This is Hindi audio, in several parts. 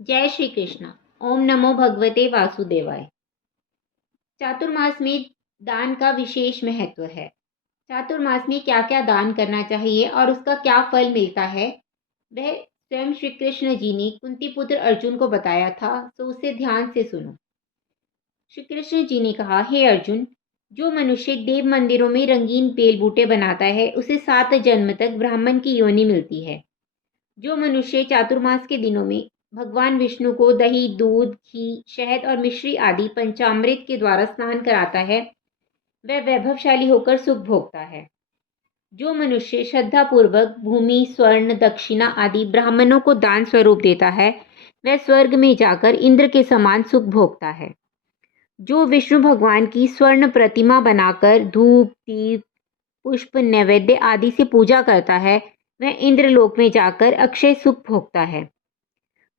जय श्री कृष्ण। ओम नमो भगवते वासुदेवाय। चातुर्मास में दान का विशेष महत्व है। चातुर्मास में क्या क्या दान करना चाहिए और उसका क्या फल मिलता है, वह स्वयं श्री कृष्ण जी ने कुंती पुत्र अर्जुन को बताया था, तो उसे ध्यान से सुनो। श्री कृष्ण जी ने कहा, हे अर्जुन, जो मनुष्य देव मंदिरों में रंगीन बेल बूटे बनाता है उसे 7 जन्म तक ब्राह्मण की योनि मिलती है। जो मनुष्य चातुर्मास के दिनों में भगवान विष्णु को दही, दूध, घी, शहद और मिश्री आदि पंचामृत के द्वारा स्नान कराता है, वह वैभवशाली होकर सुख भोगता है। जो मनुष्य श्रद्धापूर्वक भूमि, स्वर्ण, दक्षिणा आदि ब्राह्मणों को दान स्वरूप देता है, वह स्वर्ग में जाकर इंद्र के समान सुख भोगता है। जो विष्णु भगवान की स्वर्ण प्रतिमा बनाकर धूप, दीप, पुष्प, नैवेद्य आदि से पूजा करता है, वह इंद्रलोक में जाकर अक्षय सुख भोगता है।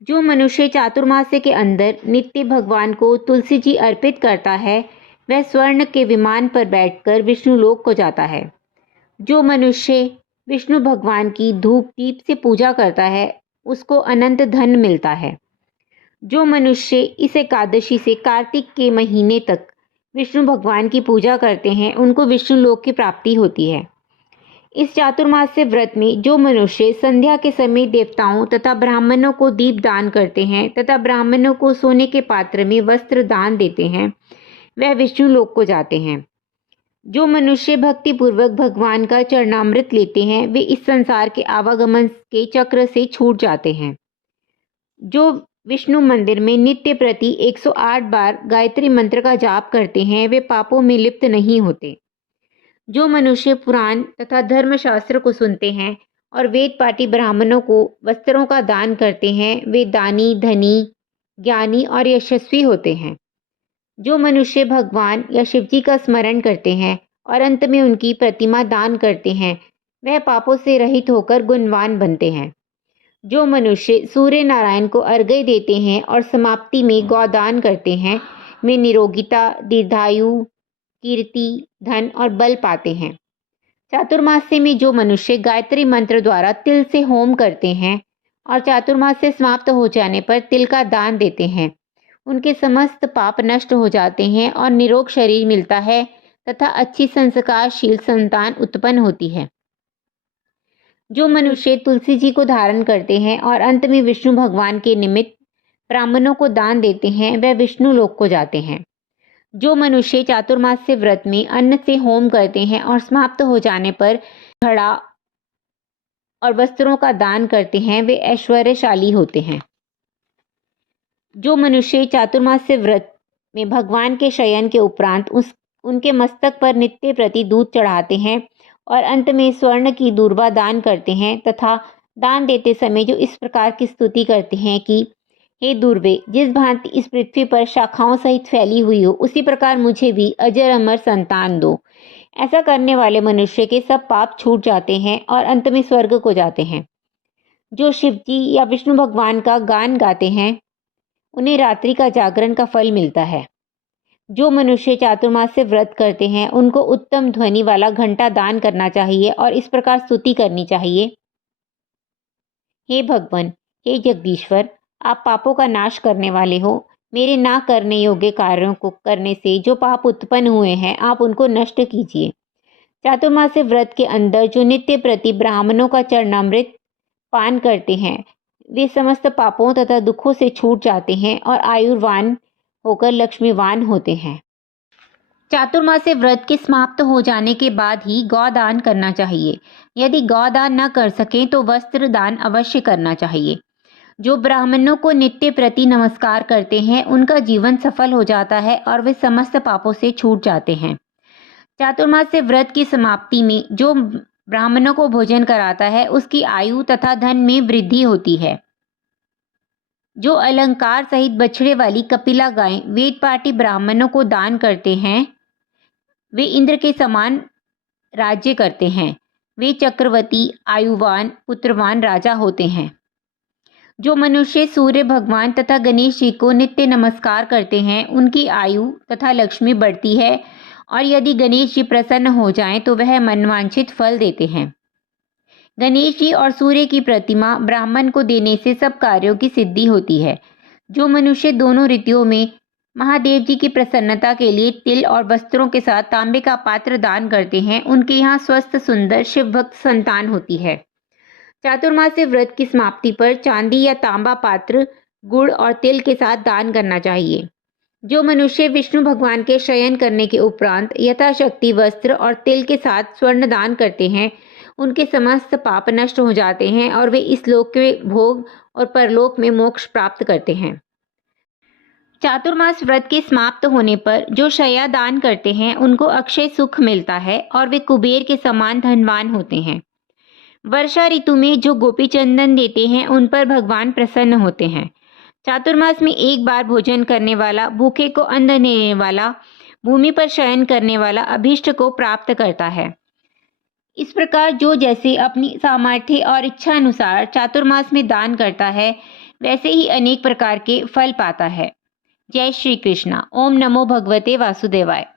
जो मनुष्य चातुर्मास्य के अंदर नित्य भगवान को तुलसी जी अर्पित करता है, वह स्वर्ण के विमान पर बैठकर विष्णु लोक को जाता है। जो मनुष्य विष्णु भगवान की धूप दीप से पूजा करता है, उसको अनंत धन मिलता है। जो मनुष्य इस एकादशी से कार्तिक के महीने तक विष्णु भगवान की पूजा करते हैं, उनको विष्णु लोक की प्राप्ति होती है। इस चातुर्मास्य व्रत में जो मनुष्य संध्या के समय देवताओं तथा ब्राह्मणों को दीप दान करते हैं तथा ब्राह्मणों को सोने के पात्र में वस्त्र दान देते हैं, वह विष्णु लोक को जाते हैं। जो मनुष्य भक्ति पूर्वक भगवान का चरणामृत लेते हैं, वे इस संसार के आवागमन के चक्र से छूट जाते हैं। जो विष्णु मंदिर में नित्य प्रति 108 बार गायत्री मंत्र का जाप करते हैं, वे पापों में लिप्त नहीं होते। जो मनुष्य पुराण तथा धर्मशास्त्र को सुनते हैं और वेद पाठी ब्राह्मणों को वस्त्रों का दान करते हैं, वे दानी, धनी, ज्ञानी और यशस्वी होते हैं। जो मनुष्य भगवान या शिव जी का स्मरण करते हैं और अंत में उनकी प्रतिमा दान करते हैं, वह पापों से रहित होकर गुणवान बनते हैं। जो मनुष्य सूर्य नारायण को अर्घ्य देते हैं और समाप्ति में गौदान करते हैं, वे निरोगिता, दीर्घायु, कीर्ति, धन और बल पाते हैं। चातुर्मास्य में जो मनुष्य गायत्री मंत्र द्वारा तिल से होम करते हैं और चातुर्मास्य समाप्त हो जाने पर तिल का दान देते हैं, उनके समस्त पाप नष्ट हो जाते हैं और निरोग शरीर मिलता है तथा अच्छी संस्कारशील संतान उत्पन्न होती है। जो मनुष्य तुलसी जी को धारण करते हैं और अंत में विष्णु भगवान के निमित्त ब्राह्मणों को दान देते हैं, वह विष्णु लोक को जाते हैं। जो मनुष्य चातुर्मास्य व्रत में अन्न से होम करते हैं और समाप्त हो जाने पर घड़ा और वस्त्रों का दान करते हैं, वे ऐश्वर्यशाली होते हैं। जो मनुष्य चातुर्मास्य व्रत में भगवान के शयन के उपरांत उनके मस्तक पर नित्य प्रति दूध चढ़ाते हैं और अंत में स्वर्ण की दूर्वा दान करते हैं तथा दान देते समय जो इस प्रकार की स्तुति करते हैं कि हे दुर्वे, जिस भांति इस पृथ्वी पर शाखाओं सहित फैली हुई हो, उसी प्रकार मुझे भी अजर अमर संतान दो। ऐसा करने वाले मनुष्य के सब पाप छूट जाते हैं और अंत में स्वर्ग को जाते हैं। जो शिव जी या विष्णु भगवान का गान गाते हैं, उन्हें रात्रि का जागरण का फल मिलता है। जो मनुष्य चातुर्मास से व्रत करते हैं, उनको उत्तम ध्वनि वाला घंटा दान करना चाहिए और इस प्रकार स्तुति करनी चाहिए, हे भगवान, हे जगदीश्वर, आप पापों का नाश करने वाले हो। मेरे ना करने योग्य कार्यों को करने से जो पाप उत्पन्न हुए हैं, आप उनको नष्ट कीजिए। चातुर्मास्य व्रत के अंदर जो नित्य प्रति ब्राह्मणों का चरणामृत पान करते हैं, वे समस्त पापों तथा दुखों से छूट जाते हैं और आयुर्वान होकर लक्ष्मीवान होते हैं। चातुर्मास्य व्रत के समाप्त हो जाने के बाद ही गौदान करना चाहिए। यदि गौदान न कर सकें तो वस्त्र दान अवश्य करना चाहिए। जो ब्राह्मणों को नित्य प्रति नमस्कार करते हैं, उनका जीवन सफल हो जाता है और वे समस्त पापों से छूट जाते हैं। चातुर्मास्य व्रत की समाप्ति में जो ब्राह्मणों को भोजन कराता है, उसकी आयु तथा धन में वृद्धि होती है। जो अलंकार सहित बछड़े वाली कपिला गाय वेद पाठी ब्राह्मणों को दान करते हैं, वे इंद्र के समान राज्य करते हैं। वे चक्रवर्ती, आयुवान, पुत्रवान राजा होते हैं। जो मनुष्य सूर्य भगवान तथा गणेश जी को नित्य नमस्कार करते हैं, उनकी आयु तथा लक्ष्मी बढ़ती है और यदि गणेश जी प्रसन्न हो जाएं तो वह मनवांछित फल देते हैं। गणेश जी और सूर्य की प्रतिमा ब्राह्मण को देने से सब कार्यों की सिद्धि होती है। जो मनुष्य दोनों ऋतुओं में महादेव जी की प्रसन्नता के लिए तिल और वस्त्रों के साथ तांबे का पात्र दान करते हैं, उनके यहाँ स्वस्थ, सुंदर, शिव भक्त संतान होती है। चातुर्मास्य व्रत की समाप्ति पर चांदी या तांबा पात्र गुड़ और तिल के साथ दान करना चाहिए। जो मनुष्य विष्णु भगवान के शयन करने के उपरांत यथाशक्ति वस्त्र और तिल के साथ स्वर्ण दान करते हैं, उनके समस्त पाप नष्ट हो जाते हैं और वे इस लोक के भोग और परलोक में मोक्ष प्राप्त करते हैं। चातुर्मास व्रत के समाप्त होने पर जो शया दान करते हैं, उनको अक्षय सुख मिलता है और वे कुबेर के समान धनवान होते हैं। वर्षा ऋतु में जो गोपी चंदन देते हैं, उन पर भगवान प्रसन्न होते हैं। चातुर्मास में एक बार भोजन करने वाला, भूखे को अन्न देने वाला, भूमि पर शयन करने वाला अभीष्ट को प्राप्त करता है। इस प्रकार जो जैसे अपनी सामर्थ्य और इच्छा अनुसार चातुर्मास में दान करता है, वैसे ही अनेक प्रकार के फल पाता है। जय श्री कृष्णा। ओम नमो भगवते वासुदेवाय।